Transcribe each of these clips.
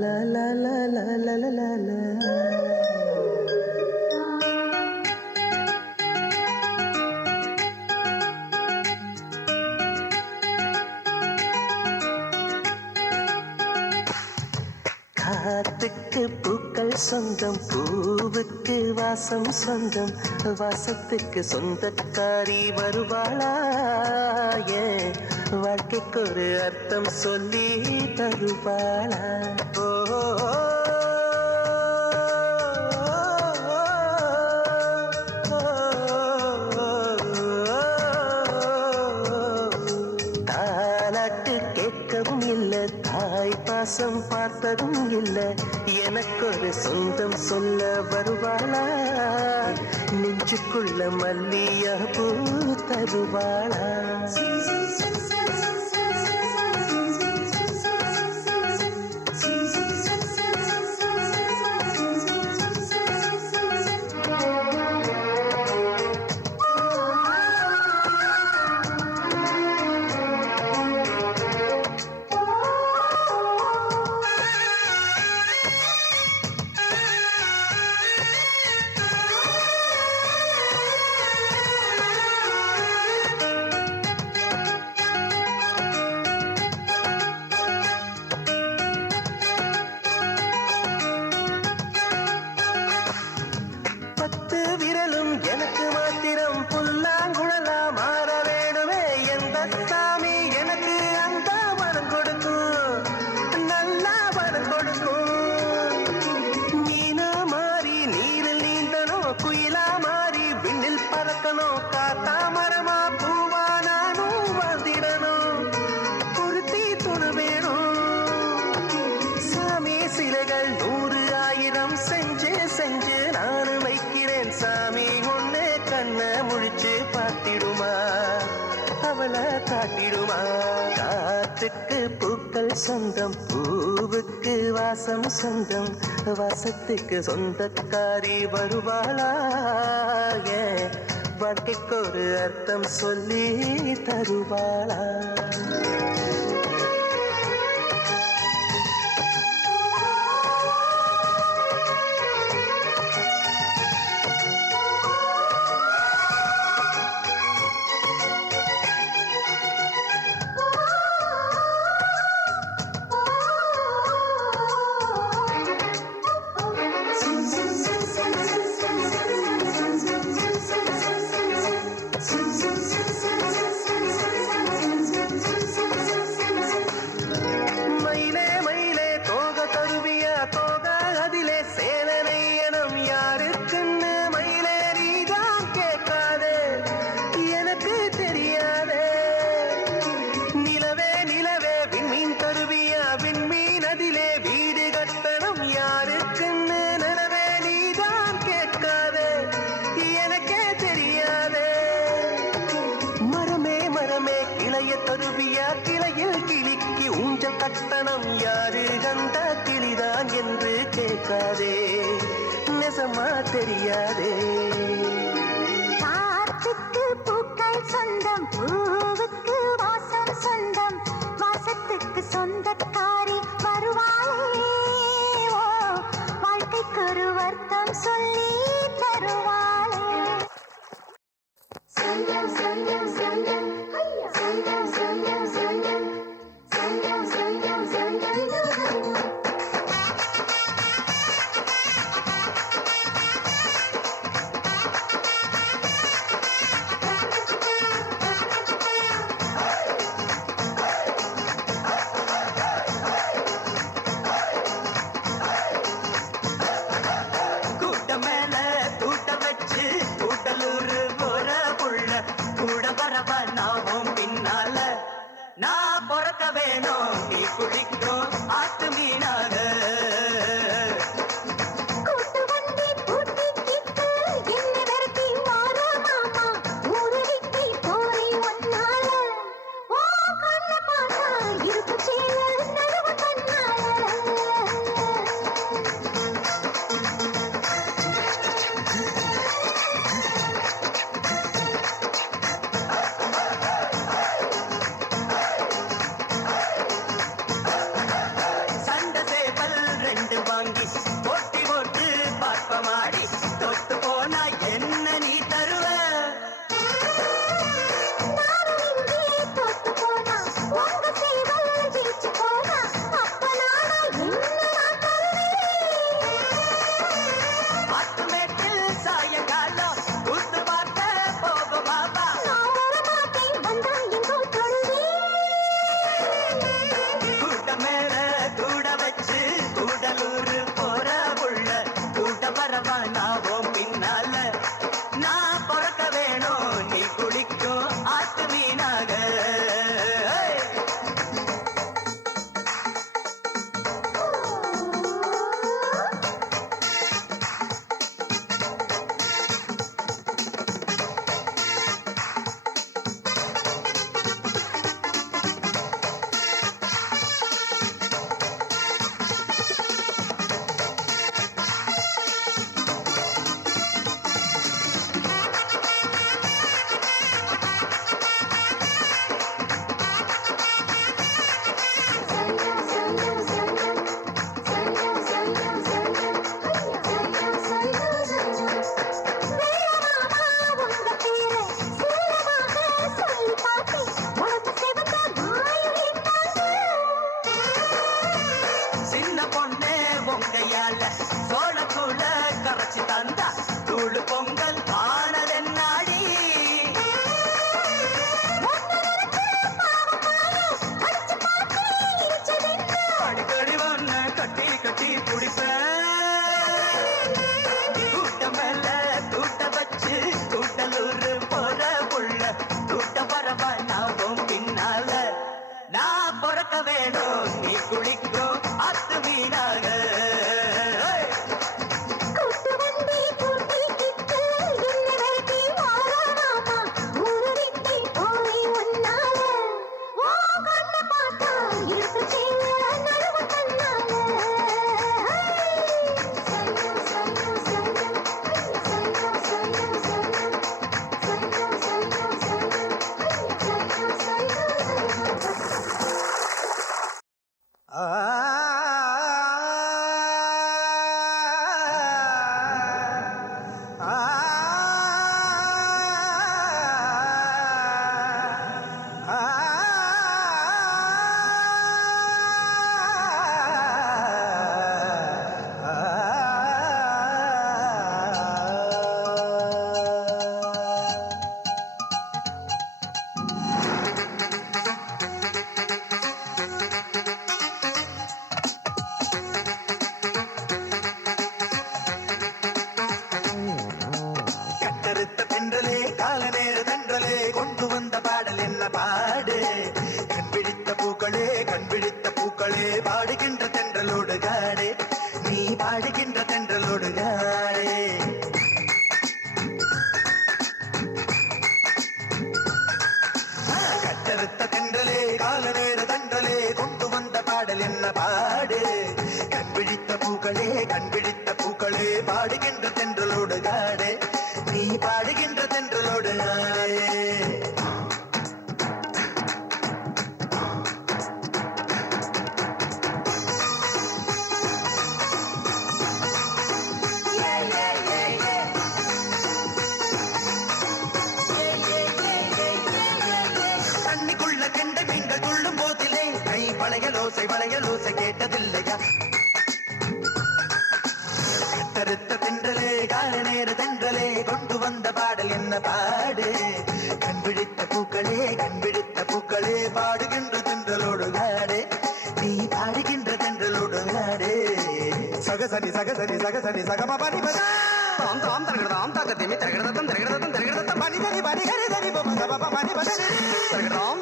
லா லா லா லா லா லா லா. காத்துக்கு பூக்கள் சொந்தம், பூவுக்கு வாசம் சொந்தம், வாசத்துக்கு சொந்தக்காரி வருவாளா? ஏன் வாழ்க்கைக்கு ஒரு அர்த்தம் சொல்லி தருவாளா? ஓ தாலாட்டு கேட்கவும் இல்லை, தாய் பாசம் பார்த்ததும் இல்லை, எனக்கு ஒரு சொந்தம் சொல்ல வருவாளா? நெஞ்சுக்குள்ள மல்லியா பூ தருவாளா? விரலும் எனக்கு மாத்திரம் புல்லாங்குழலா மாற வேணுமே. எந்த சாமி எனக்கு அந்த வரம் கொடுக்கும், நல்லா வரம் கொடுக்கும். மீனா மாறி நீரில் நீந்தணும், குயிலா மாறி விண்ணில் பறக்கணும், காத்தா மரமா பூவா நானும் வாழ்ந்திடணும். பொருத்தி துணை வேணும் சாமி, சிலைகள் 100 1000 செஞ்சு செஞ்சு நானும் வைக்கிறேன் சாமி. ஒண்ணு கண்ண முழிச்சு பார்த்திடுமா, அவளை காட்டிடுமா? காற்றுக்கு பூக்கள் சொந்தம், பூவுக்கு வாசம் சொந்தம், வாசத்துக்கு சொந்தக்காரி வருவாளா? வாழ்க்கைக்கு ஒரு அர்த்தம் சொல்லி தருவாளா? மயிலே மயிலே தோக தருவியா, தோக அதிலே சேலனை எனம் யாருக்குன்னு மயிலே நீதான் கேட்காதே, எனக்கு தெரியாதே. நிலவே நிலவே விண்மீன் தருவியா, விண்மீன் அதிலே வீடு கட்டணம் யாருக்குன்னு நிலவே நீதான் கேட்காதே, எனக்கே தெரியாதே. மரமே மரமே கிளைய தருவியா, கிளையில் கிளிக்கு ஊஞ்சல் கட்டணம் யாரு கண்ட கிளிதான் என்று கேட்காதே, நெசமா தெரியாதே. காற்றுக்கு பூக்கள் சொந்தம், பூவுக்கு வாசம் சொந்தம், வாசத்துக்கு சொந்தக்காரி வருவாளே. ஓ வாழ்க்கைக்கு ஒரு அர்த்தம் சொல்லி தருவாளே. சொந்தம் சொந்தம் சொந்தம் சொந்தம் சொந்தம் சொந்தம் சொந்தம் சொந்தம் சொந்தம். கூட்டம் மேல கூட்டம் வச்சு கூட்டலூர் போற புள்ள கூட பரவ நாமும் பின்னால, நான் பொறக்க வேணும் நீ குளிக்கும் ஆத்து மீனாக. சண்டை சேவல் பிறக்க வேணும் நீ குளிக்கும் அத்து மீனாக கூட்டு வண்டி கூட்டிக்கிட்டு என்னை விரட்டி வாரானாமா. ஊரு விட்டு போய் உன்னால உன் கண்ணை பார்த்தா இருட்டு செய்ய நடுவு கண்ணால. சையம் சையம் சையம் சையம் சையம் சையம் சையம் சையம் சையம் சையம் கட்டறுத்த தென்றலே கால நேர தென்றலே கொண்டு வந்த பாடல் என்ன பாடு கண்பிடித்த பூக்களே கண்பிடித்த பூக்களே பாடுகின்ற தென்றலோடு காடே நீ பாடுகின்ற தென்றலோடு காடே கட்டறுத்த தென்றலே கால நேர தென்றலே கொண்டு வந்த பாடல் என்ன பாடு கண்பிடித்த பூக்களே கண்பிடித்த பூக்களே பாடுகின்ற தென்றலோடு காடே நீ பாடுகின்ற தென்றலோடு காடே தண்ணிக்குள்ள கெண்ட மீன்கள் துள்ளும் போதிலே கை வளையலோசை கேட்டதில்லையா கட்டறுத்த தென்றலே கால நேர தென்றலே கொண்டு வந்த பாடல் என்ன பாடு கண்பிடித்த பூக்களே பாடுகின்ற தென்றலோடு காடே நீ பாடுகின்ற தென்றலோடு காடே சகசனி சகம பனி தாம் தாம் தரகடாம் தாக்கத்திமி தரகடதம் பனி பனி கரி தரி பம சப பனி பனி தரகடாம்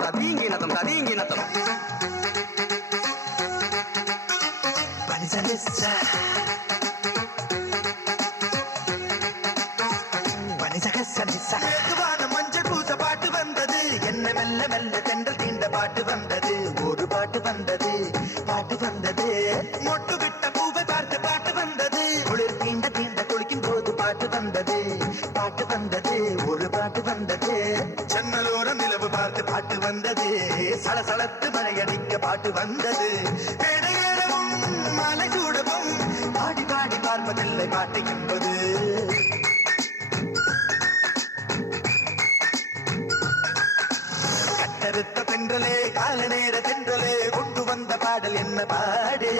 ததீங்கி நதம் பனி சனிச்சா மஞ்சள் பூச பாட்டு வந்தது என்ன மெல்ல மெல்ல தென்றல் தீண்ட பாட்டு வந்தது ஒரு பாட்டு வந்தது மொட்டு விட்ட பூவை பார்த்து பாட்டு வந்தது குளிர் தீண்ட குளிக்கும் போது பாட்டு வந்தது ஒரு பாட்டு வந்தது ஜன்னலோரம் நிலவு பார்த்து பாட்டு வந்தது சலசலத்து மழையடிக்க பாட்டு வந்தது மேடையேறவும் மலை சூடவும் பாடி பாடி பார்ப்பதில்லை பாட்டு என்பது கட்டறுத்த தென்றலே கால நேர தென்றலே கொண்டு வந்த பாடல் என்ன பாடு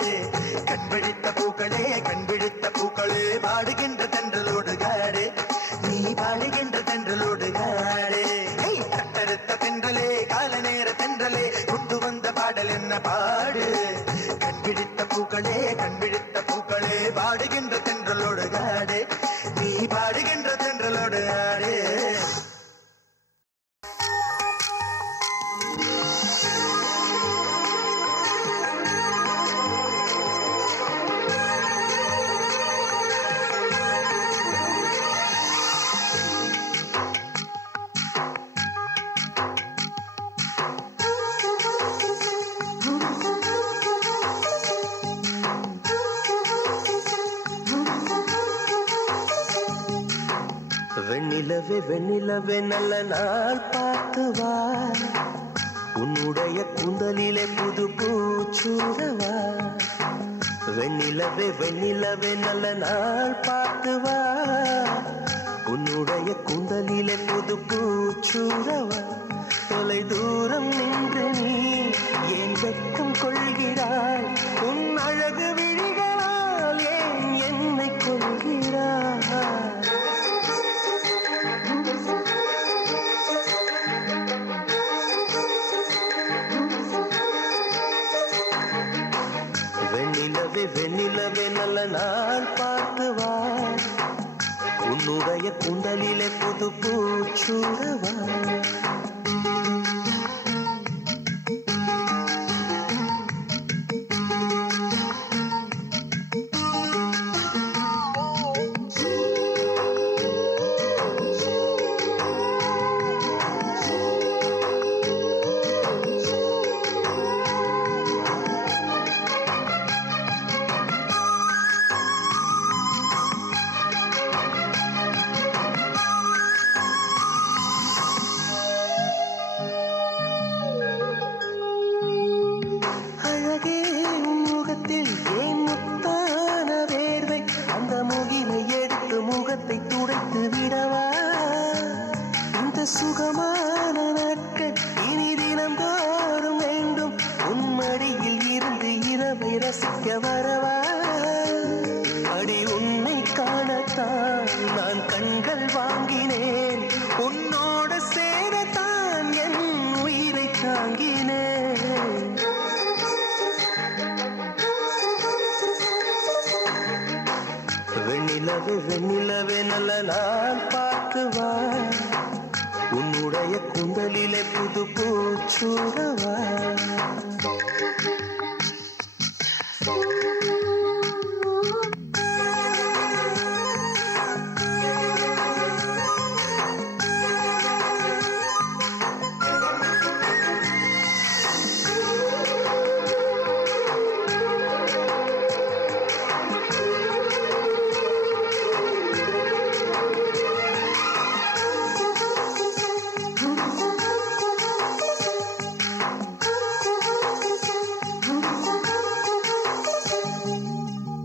கண்பிடித்த பூக்களே பாடுகின்ற தென்றலோடு காடே நீ பாடுகின்ற தென்றலோடு காடே கட்டறுத்த தென்றலே கால நேர தென்றலே கொண்டு வந்த பாடல் என்ன பாடு கண்பிடித்த பூக்களே பாடுகின்ற தென்றலோடு காடே நீ பாடுகின்ற தென்றலோடு காடே வெண்ணிலவே நல்ல நாள் பார்த்து வா உன்னுடைய கூந்தலிலே புது பூச்சூடவா வெண்ணிலவே நல்ல நாள் பார்த்து வா உன்னுடைய கூந்தலிலே புது பூச்சூடவா தொலை தூரம் நின்று நீ ஏன் வெட்கம் கொள்கிறாய் உன் அழகு விழிகளால் ஏன் என்னை கொள்கிறாய் வெண்ணிலவே நல்ல நாள் பார்த்து வா உன்னுடைய கூந்தலிலே புது பூச்சூடவா வரவா அடி உன்னை காணத்தான் நான் கண்கள் வாங்கினேன் உன்னோட சேரத்தான் என் உயிரை தாங்கினேன் வெண்ணிலவே வெண்ணிலவே நல்ல நாள் பார்த்து வா உன்னுடைய குந்தலிலே புது பூச்சூடவா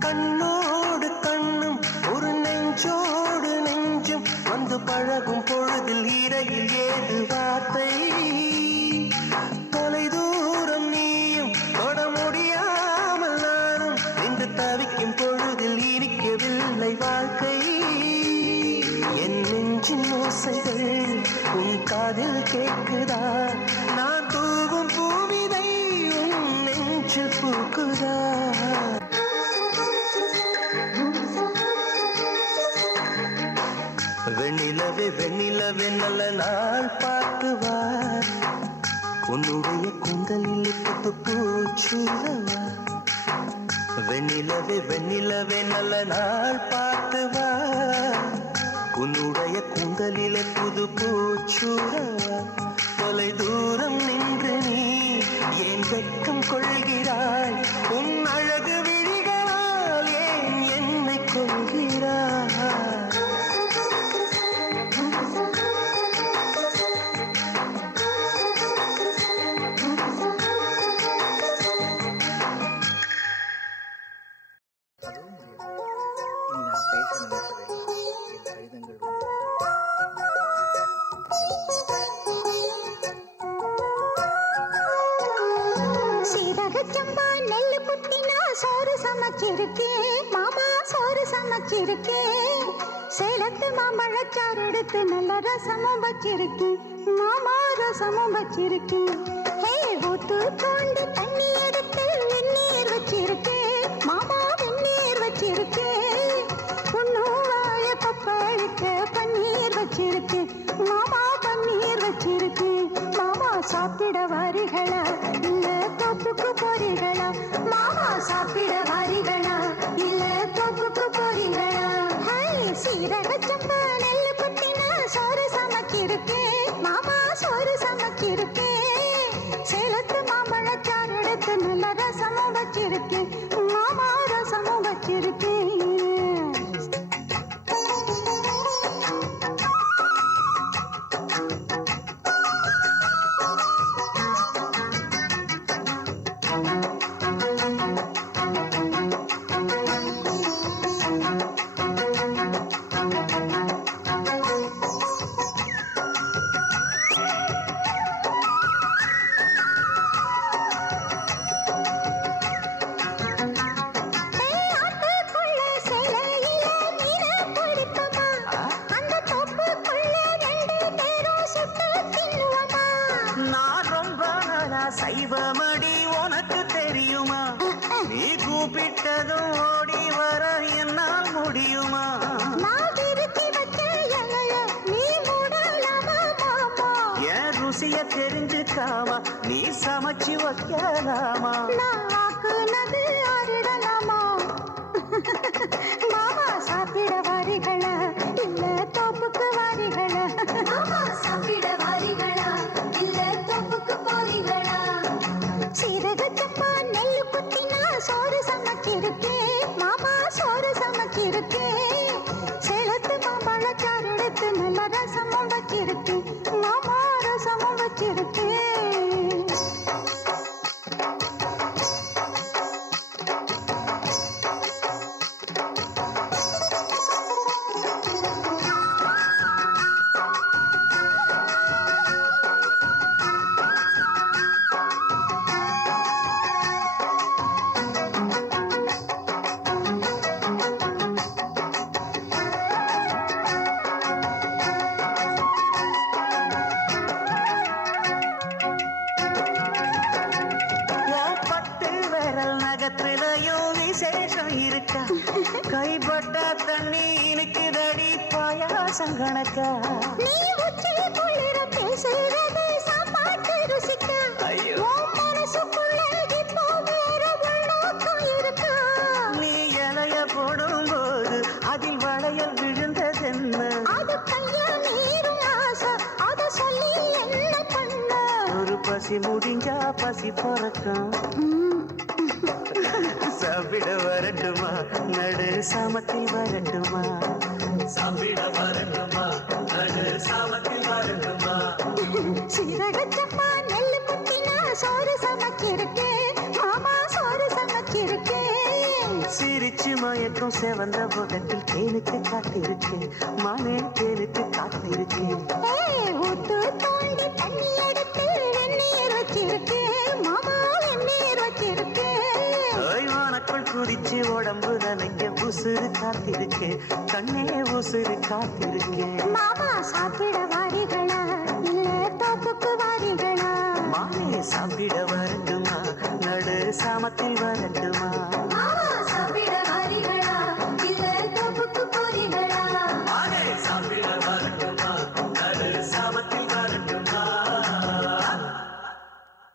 கண்ணோடு கண்ணும் ஒரு நெஞ்சோடு நெஞ்சும் வந்து பழகும் பொழுதில் இடையில் ஏது வார்த்தை தொலை தூரம் நீயும் தொட முடியாமல் நானும் நின்று தவிக்கும் பொழுதில் இனிக்கவில்லை வாழ்க்கை என் நெஞ்சின் ஓசைகள் உன் காதில் கேட்குதா நான் தூவும் பூவிதை உன் நெஞ்சில் பூக்குதா வெண்ணிலவே வெண்ணிலவே நல்ல நாள் பார்த்து வா உன்னுடைய குந்தலில் புத்து பூச்சூடவா வெண்ணிலவே வெண்ணிலவே நல்ல நாள் பார்த்து வா உன்னுடைய குந்தலிலே புது பூச்சூடவா தொலை தூரம் நின்று நீ ஏன் வெட்கம் கொள்கிறாய் உன் அழகு விழிகளால் ஏன் என்னை கொள்கிறாய் சீரகச்சம்பா நெல்லு குத்தினா சோறு சமைச்சிருக்கேன் மாமா சோறு சமைச்சிருக்கேன் சேலத்து மாம்பழச்சாறு எடுத்து நல்ல ரசமும் வச்சிருக்கேன் மாமா ரசமும் வச்சிருக்கேன் ஹே ஊத்து தோண்டி தண்ணி எடுத்து வெந்நீர் வச்சிருக்கேன் மாமா வெந்நீர் வச்சிருக்கேன் பொண்ணும் வாய பப்பளிக்க பன்னீர் வச்சிருக்கேன் மாமா பன்னீர் வச்சிருக்கேன் மாமா சாப்பிட வாரிகளா இல்ல தோப்புக்கு போறீங்களா மாமா சாப்பிட வாரிகளா இல்ல தோப்புக்கு போறீங்களா ஹாய் சீரக சம்பா நெல்லு குத்தினா சோறு சமைச்சிருக்கேன் மாமா சோறு சமைச்சிருக்கேன் சேலத்து மாம்பழச்சாறு எடுத்து நல்ல ரசமும் வச்சிருக்கேன் மாமா ரசமும் வச்சிருக்கேன் சைவமடி உனக்கு தெரியுமா நீ கூப்பிட்டதும் ஓடி வர என்னால் முடியுமா என் ருசிய தெரிஞ்சுக்காமா நீ சமைச்சு வைக்கலாமா மாமா சாப்பிட வாரிகளா இல்ல தோப்புக்கு வாரிகளா சாப்பிட வாரிகளா இல்ல தோப்புக்கு போறீங்களா சீரக சம்பா நெல்லு குத்தினா சோறு சமைச்சிருக்கேன் மாமா சோறு சமைச்சிருக்கேன் சேலத்து மாம்பழச்சாறு எடுத்து நல்ல ரசமும் வச்சிருக்கேன் மாமா ரசமும் வச்சிருக்கேன் விசேஷம் இருக்கா கைப்பட்டா தண்ணி இனிக்குதடி பாயாசம் கணக்கா நீ உச்சி குளிர பேசுறது சாப்பாட்டு ருசிக்க ஐயோ. உன் மனசுக்குள்ள இப்போ வேற உள்நோக்கம் இருக்கா நீ இலைய போடும்போது அதில் வளையல் விழுந்ததென்ன அது கையா நீரும் ஆசை அத சொல்லி என்ன பண்ண ஒரு பசி முடிஞ்சா பசி பிறக்கும் சாப்பிட வரட்டுமா நடு சாமத்தில் வரட்டுமா சாப்பிட வரட்டுமா நடு சாமத்தில் வரட்டுமா சீரகச்சப்பா நெல்லு குத்தினா சோறு சமைக்கிருக்கேன் மாமா சோறு சமைக்கிருக்கேன் சிரிச்சு மயக்கும் செவந்த முகத்தில் தேனுக்கு காத்திருக்கேன் மானே தேனுக்கு காத்திருக்கேன் ஊத்து தோண்டி தண்ணி எடுத்து வெந்நீர் வச்சிருக்கேன் மாமா வெந்நீர் வச்சிருக்கேன் ஓய்வானக்குள் குதிச்சு உடம்பு நனைக்க உசுறு காத்திருக்கேன் கண்ணே உசுறு காத்திருக்கேன் மாமா சாப்பிட வாரிகளா இல்ல தோப்புக்கு வாரிகளா மானே சாப்பிட வரட்டுமா நடு சாமத்தில் வரட்டுமா